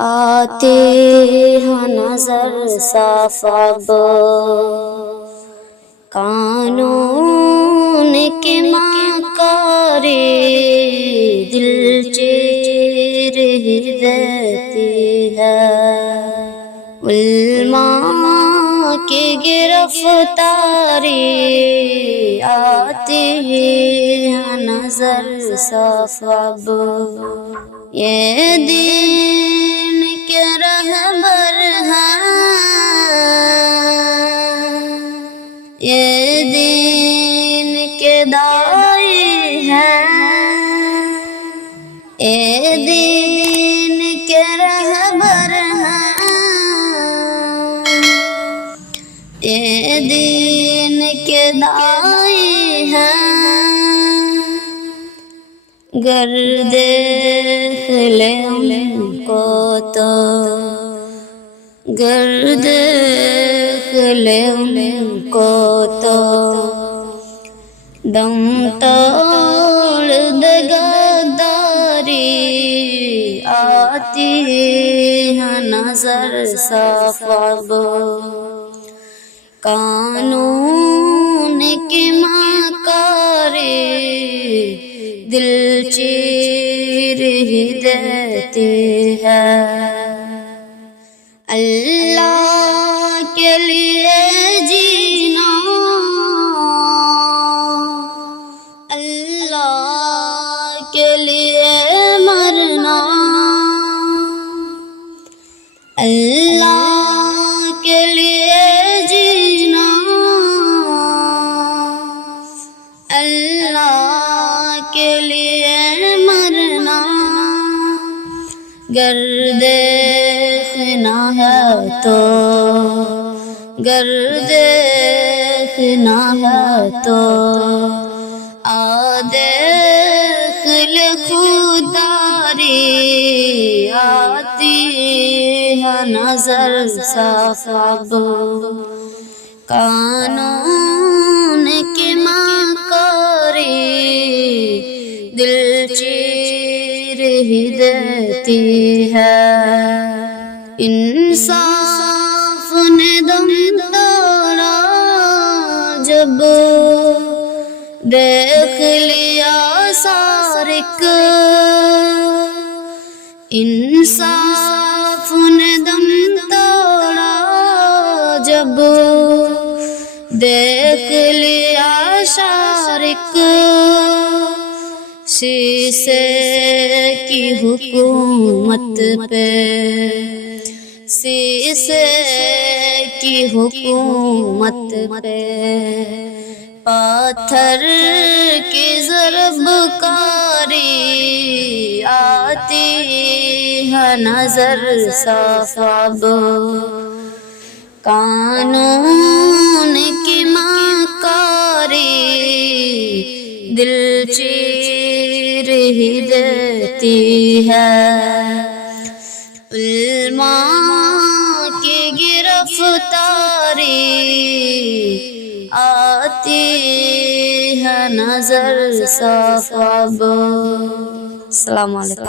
آتے ہیں نظر صاف اب قانون کے مکارے دل چیر ہی دیتی ہے علماء کے گرفتاری آتی ہے نظر صاف اب یہ دین کے رہبر ہیں یہ دین کے دائی ہیں یہ دین کے رہبر ہیں یہ دین کے دائی ہیں گر دیکھ لے ان کو تو گر دیکھ لے ان کو تو دم توڑ دے غداری آتی ہے نظر صاف اب قانون کے مکارے دل چیر ہی دیتی ہے اللہ کے لیے جینا اللہ کے لیے مرنا اللہ کے لیے جینا اللہ کے لیے مرنا گر دیکھنا ہے تو گر دیکھنا ہے تو آ دیکھ لے خودداری آتی ہے نظر صاف اب قانون کے مکارے دل چیر ہی دیتی ہے انصاف نے دم توڑا جب دیکھ لیا سارق انصاف نے دم توڑا جب دیکھ لیا سارق شیشے کی حکومت پہ شیشے کی حکومت پہ پاتھر کی ضرب کاری آتی ہے نظر صاف اب قانون کی مکاری دل چیر ہی دیتی ہے علماء کی گرفتاری آتی ہے نظر صاف اب السلام علیکم